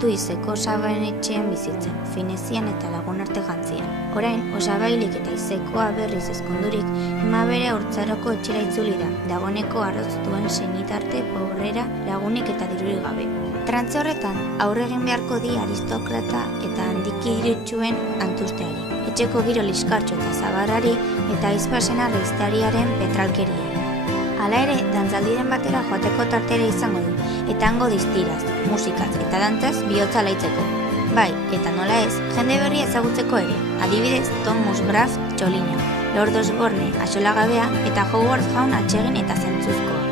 jarraitu izeko osabaien etxean bizitzen, Finezian eta Lagunarte jantzian. Orain, osabailik eta izekoa berriz ezkondurik, ema bere haurtzaroko etxera itzuli da, dagoeneko arroz duen senitarte pobrera lagunik eta dirurik gabe. Trantze horretan, aurre egin beharko di aristokrata eta handiki dirutxuen antusteari, etxeko giro liskartxo eta zabarrari eta aizpasena reiztariaren petralkeriei. Hala ere, dantzaldiren batera joateko tartera izango du, eta hango diztiraz, musikaz eta dantzaz bihotza laitzeko. Bai, eta nola ez, jende berria ezagutzeko ere, adibidez Thomas Graf txolina, Lord Osborne axolagabea eta Howard Jaun atsegin eta zentzuzkoa.